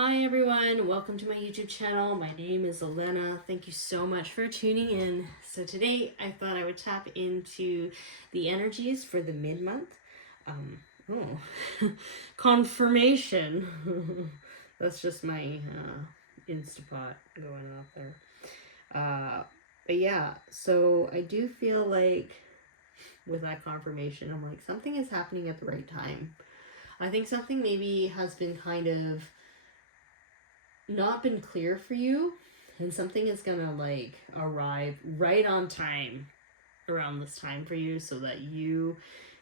Hi everyone, welcome to my YouTube channel. My name is Ellena. Thank you so much for tuning in. So today I thought I would tap into the energies for the mid-month. Confirmation. That's just my Instapot going off there. But yeah, so I do feel like with that confirmation, I'm like, something is happening at the right time. I think something maybe has been kind of not been clear for you, and something is gonna like arrive right on time around this time for you so that you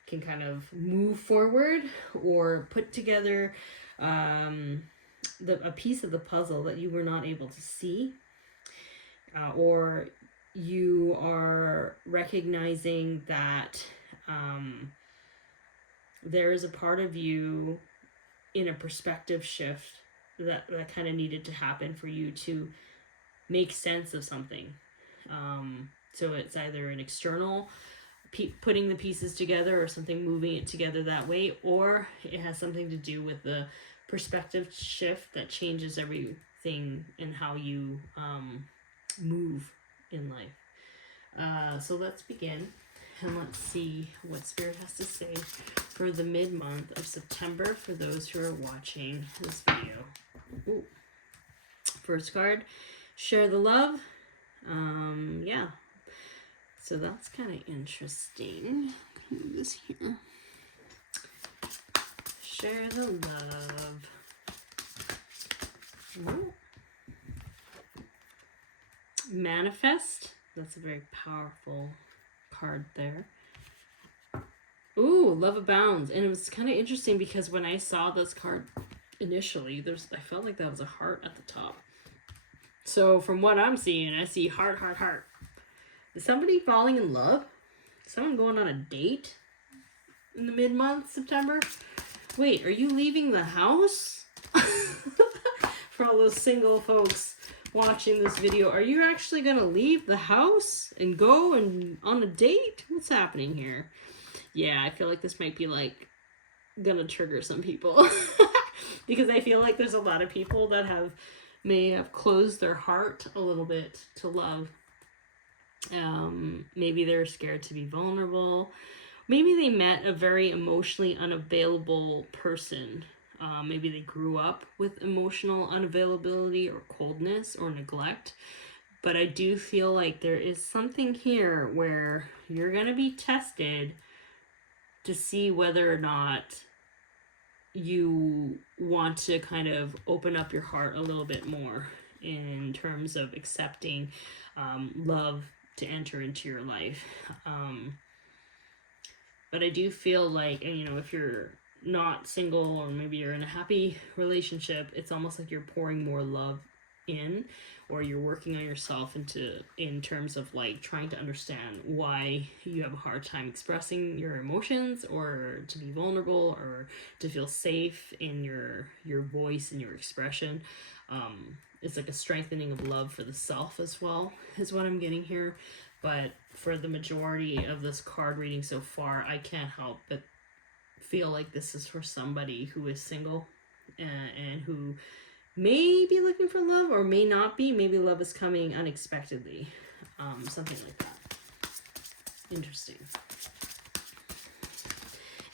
can kind of move forward or put together a piece of the puzzle that you were not able to see, or you are recognizing that there is a part of you in a perspective shift that kind of needed to happen for you to make sense of something. So it's either an external putting the pieces together or something moving it together that way, or it has something to do with the perspective shift that changes everything in how you move in life. So let's begin. And let's see what Spirit has to say for the mid-month of September for those who are watching this video. Ooh. First card, share the love. Yeah. So that's kind of interesting. Move this here. Share the love. Ooh. Manifest. That's a very powerful card there. Ooh, love abounds. And it was kind of interesting because when I saw this card initially, I felt like that was a heart at the top. So from what I'm seeing, I see heart, heart, heart. Is somebody falling in love? Someone going on a date in the mid-month, September? Wait, are you leaving the house? For all those single folks watching this video, are you actually gonna leave the house and go and on a date? What's happening here? Yeah, I feel like this might be like gonna trigger some people because I feel like there's a lot of people that may have closed their heart a little bit to love. Maybe they're scared to be vulnerable. Maybe they met a very emotionally unavailable person. Maybe they grew up with emotional unavailability or coldness or neglect. But I do feel like there is something here where you're going to be tested to see whether or not you want to kind of open up your heart a little bit more in terms of accepting love to enter into your life. But I do feel like, if you're not single or maybe you're in a happy relationship, it's almost like you're pouring more love in, or you're working on yourself in terms of like trying to understand why you have a hard time expressing your emotions, or to be vulnerable, or to feel safe in your voice and your expression. It's like a strengthening of love for the self as well, is what I'm getting here. But for the majority of this card reading so far, I can't help but feel like this is for somebody who is single and who may be looking for love, or may not be. Maybe love is coming unexpectedly. Something like that. Interesting.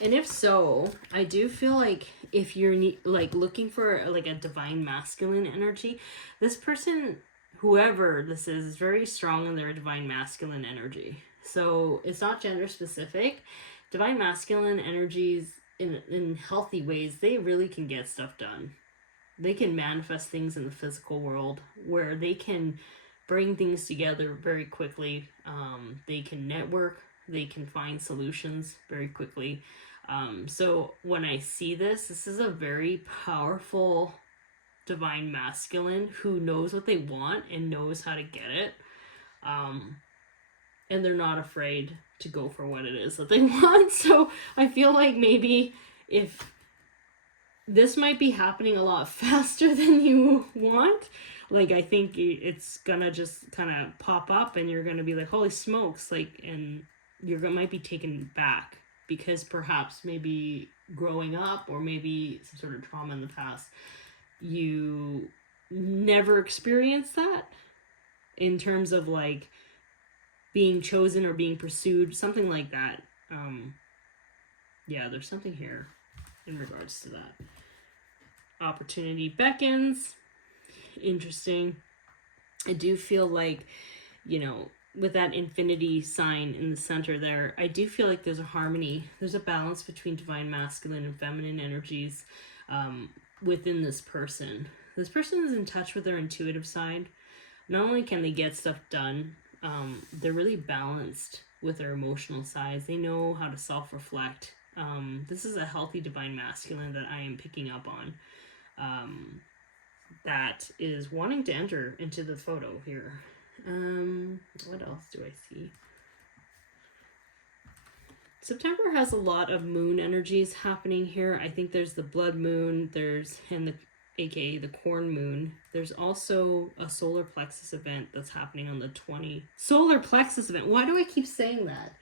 And if so, I do feel like if you're like looking for like a divine masculine energy, this person, whoever this is very strong in their divine masculine energy. So it's not gender specific. Divine masculine energies in healthy ways, they really can get stuff done. They can manifest things in the physical world where they can bring things together very quickly. They can network. They can find solutions very quickly. So when I see this is a very powerful divine masculine who knows what they want and knows how to get it. And they're not afraid to go for what it is that they want. So I feel like maybe if this might be happening a lot faster than you want, like I think it's gonna just kind of pop up and you're gonna be like, holy smokes, like, and might be taken back because perhaps maybe growing up or maybe some sort of trauma in the past you never experienced that in terms of like being chosen or being pursued, something like that. Yeah, there's something here in regards to that. Opportunity beckons. Interesting. I do feel like, you know, with that infinity sign in the center there, I do feel like there's a harmony. There's a balance between divine masculine and feminine energies within this person. This person is in touch with their intuitive side. Not only can they get stuff done, they're really balanced with their emotional sides. They know how to self-reflect. This is a healthy divine masculine that I am picking up on. That is wanting to enter into the photo here. What else do I see? September has a lot of moon energies happening here. I think there's the blood moon, aka the corn moon. There's also a solar plexus event that's happening on the 20th. Solar plexus event. Why do I keep saying that?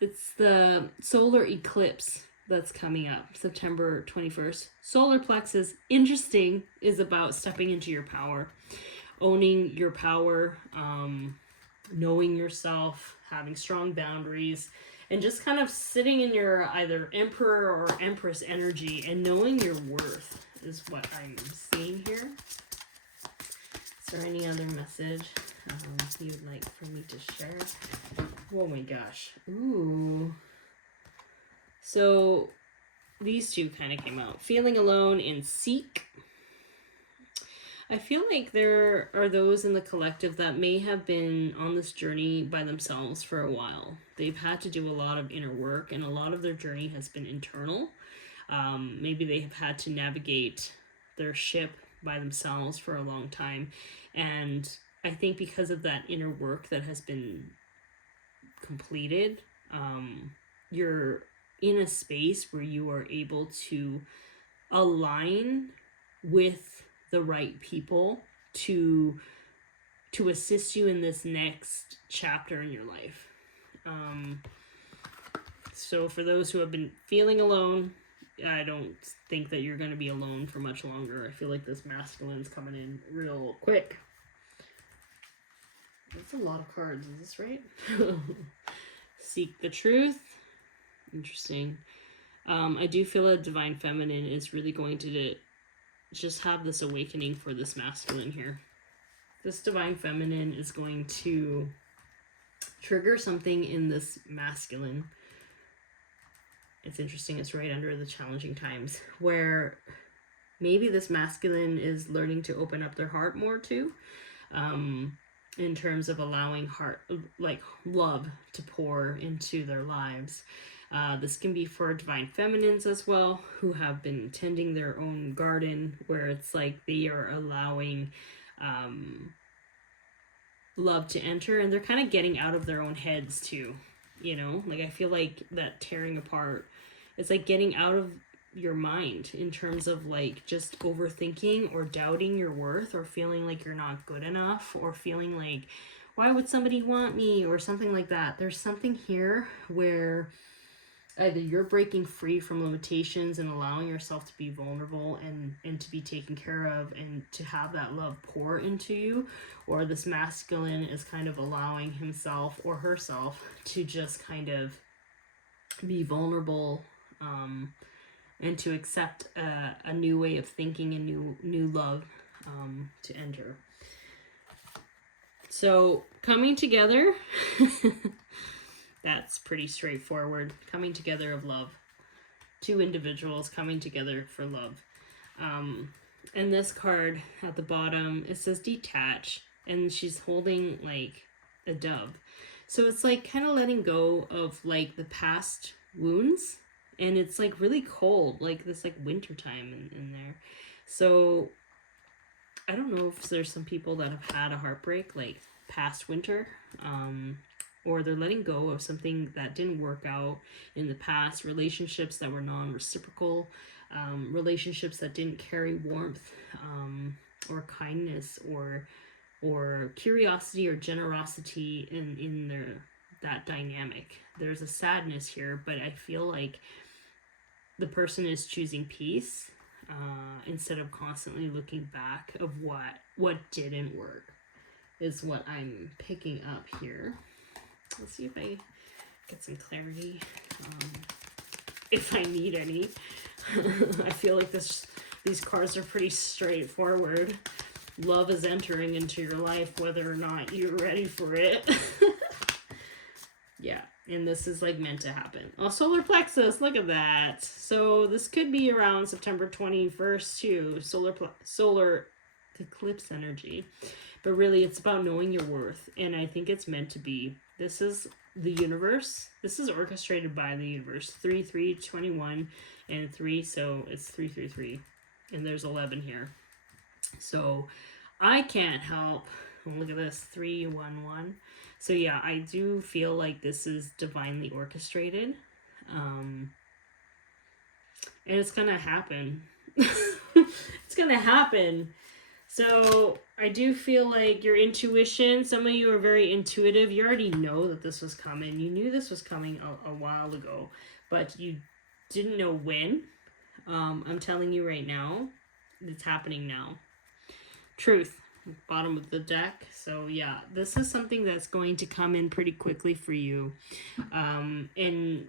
It's the solar eclipse that's coming up, September 21st. Solar plexus, interesting, is about stepping into your power, owning your power, knowing yourself, having strong boundaries, and just kind of sitting in your either emperor or empress energy and knowing your worth is what I'm seeing here. Is there any other message you would like for me to share? Oh my gosh. Ooh. So these two kind of came out. Feeling alone and seek. I feel like there are those in the collective that may have been on this journey by themselves for a while. They've had to do a lot of inner work, and a lot of their journey has been internal. Maybe they have had to navigate their ship by themselves for a long time. And I think because of that inner work that has been completed, you're in a space where you are able to align with the right people to assist you in this next chapter in your life. So for those who have been feeling alone, I don't think that you're going to be alone for much longer. I feel like this masculine's coming in real quick. That's a lot of cards. Is this right? Seek the truth. Interesting. I do feel a divine feminine is really going to just have this awakening for this masculine here. This divine feminine is going to trigger something in this masculine. It's interesting. It's right under the challenging times, where maybe this masculine is learning to open up their heart more too. In terms of allowing love to pour into their lives. This can be for divine feminines as well, who have been tending their own garden, where it's like they are allowing love to enter, and they're kind of getting out of their own heads too. You know, like I feel like that tearing apart, it's like getting out of your mind in terms of like just overthinking or doubting your worth, or feeling like you're not good enough, or feeling like, why would somebody want me, or something like that. There's something here where either you're breaking free from limitations and allowing yourself to be vulnerable and to be taken care of and to have that love pour into you, or this masculine is kind of allowing himself or herself to just kind of be vulnerable, and to accept a new way of thinking and new love to enter. So coming together, that's pretty straightforward. Coming together of love. Two individuals coming together for love. And this card at the bottom, it says detach, and she's holding like a dove. So it's like kind of letting go of like the past wounds. And it's like really cold, like this like winter time in there. So I don't know if there's some people that have had a heartbreak like past winter, or they're letting go of something that didn't work out in the past, relationships that were non-reciprocal, relationships that didn't carry warmth, or kindness, or curiosity or generosity in that dynamic. There's a sadness here, but I feel like the person is choosing peace, instead of constantly looking back of what didn't work is what I'm picking up here. Let's see if I get some clarity, if I need any. I feel like these cards are pretty straightforward. Love is entering into your life, whether or not you're ready for it. Yeah, and this is like meant to happen. Oh, solar plexus, look at that. So this could be around September 21st too, solar eclipse energy. But really, it's about knowing your worth, and I think it's meant to be. This is the universe. This is orchestrated by the universe. 3, 3, 21, and 3, so it's 3, 3, 3. And there's 11 here. So I can't help. Look at this, 3, 1, 1. So yeah, I do feel like this is divinely orchestrated. And it's gonna happen. It's gonna happen. So I do feel like your intuition, some of you are very intuitive. You already know that this was coming. You knew this was coming a while ago, but you didn't know when. I'm telling you right now, it's happening now. Truth, bottom of the deck. So yeah, this is something that's going to come in pretty quickly for you. And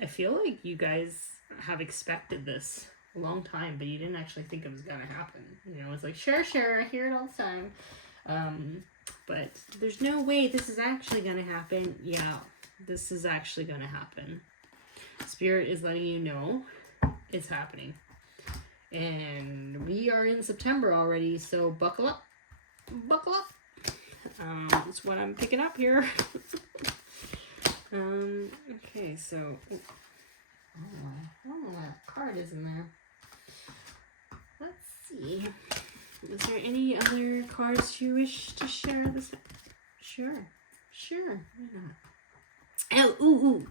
I feel like you guys have expected this a long time, but you didn't actually think it was gonna happen. You know, it's like, sure, I hear it all the time. But there's no way this is actually gonna happen. Yeah, this is actually gonna happen. Spirit is letting you know it's happening. And we are in September already, so buckle up. Buckle up. That's what I'm picking up here. Okay, so that card is in there. Let's see. Is there any other cards you wish to share this? Sure. Why not? Oh, ooh.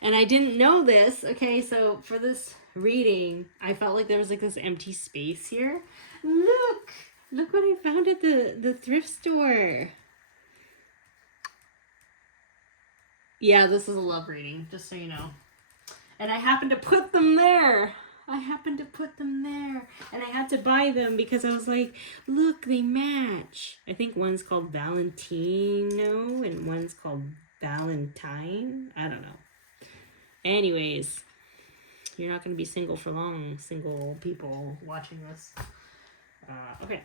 And I didn't know this. Okay, so for this reading, I felt like there was like this empty space here. Look what I found at the thrift store. Yeah, this is a love reading, just so you know. And I happened to put them there. And I had to buy them because I was like, look, they match. I think one's called Valentino and one's called Valentine. I don't know. Anyways, you're not going to be single for long, single people watching this. Okay.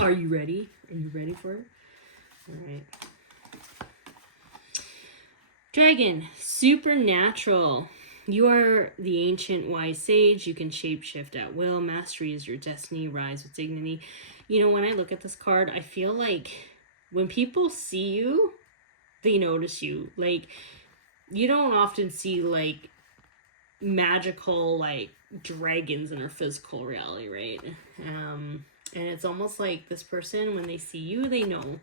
Are you ready? Are you ready for it? All right. Dragon, supernatural. You are the ancient wise sage. You can shapeshift at will. Mastery is your destiny. Rise with dignity. You know, when I look at this card, I feel like when people see you, they notice you. Like, you don't often see, like, magical, like, dragons in our physical reality, right? And it's almost like this person, when they see you, they know.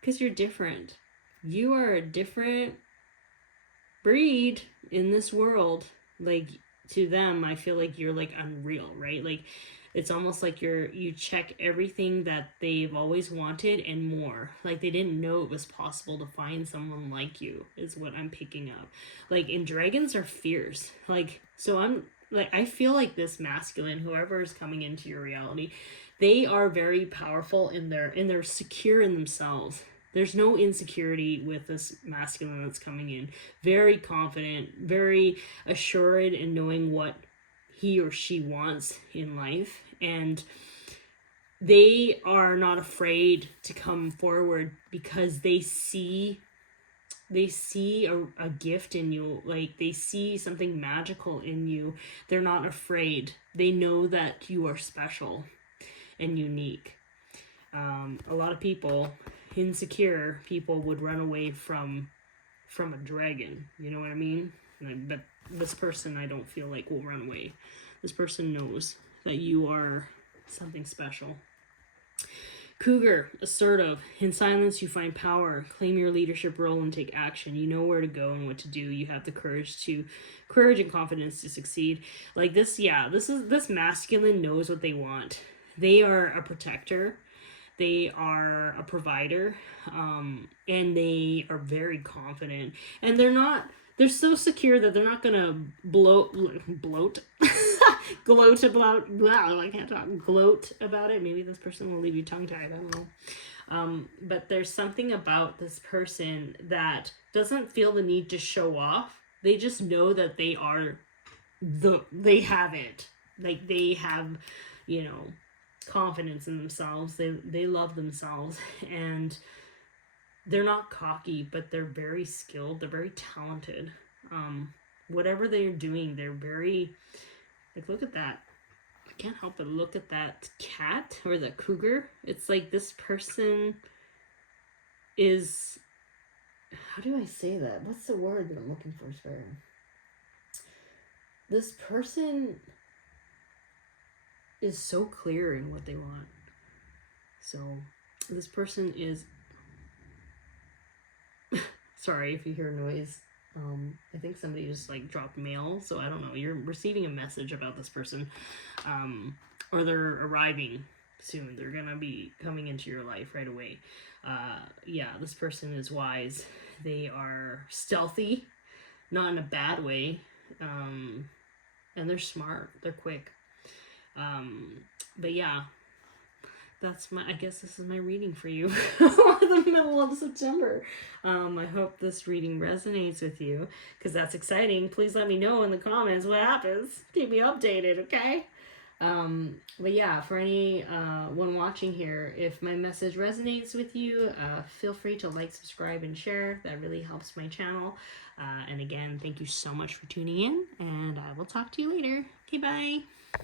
Because you're different. You are a different breed in this world. Like, to them, I feel like you're like unreal, right? Like, it's almost like you check everything that they've always wanted and more. Like, they didn't know it was possible to find someone like you, is what I'm picking up. Like, and dragons are fierce. Like, so I'm like, I feel like this masculine, whoever is coming into your reality, they are very powerful and they're secure in themselves. There's no insecurity with this masculine that's coming in. Very confident, very assured in knowing what he or she wants in life. And they are not afraid to come forward because they see a gift in you. Like, they see something magical in you. They're not afraid. They know that you are special and unique. A lot of people, insecure people, would run away from a dragon. You know what I mean? But this person, I don't feel like will run away. This person knows that you are something special. Cougar, assertive. In silence, you find power. Claim your leadership role and take action. You know where to go and what to do. You have the courage and confidence to succeed. Like this, yeah, this masculine knows what they want. They are a protector. They are a provider, and they are very confident. And they're not they're so secure that they're not gonna gloat about, I can't talk, gloat about it. Maybe this person will leave you tongue-tied, I don't know. But there's something about this person that doesn't feel the need to show off. They just know that they have it. Like, they have, you know, confidence in themselves. They love themselves, and they're not cocky, but they're very skilled. They're very talented. Whatever they're doing, they're very, like, look at that. I can't help but look at that cat or the cougar. It's like this person is, how do I say that? What's the word that I'm looking for, Sparrow? This person is so clear in what they want. So this person is, sorry if you hear noise. I think somebody just like dropped mail, so I don't know. You're receiving a message about this person, or they're arriving soon. They're gonna be coming into your life right away. Yeah, this person is wise. They are stealthy, not in a bad way, and they're smart. They're quick. But yeah, I guess this is my reading for you for the middle of September. I hope this reading resonates with you, because that's exciting. Please let me know in the comments what happens. Keep me updated, okay? But yeah, for any one watching here, if my message resonates with you, feel free to like, subscribe, and share. That really helps my channel. And again, thank you so much for tuning in, and I will talk to you later. Okay, bye.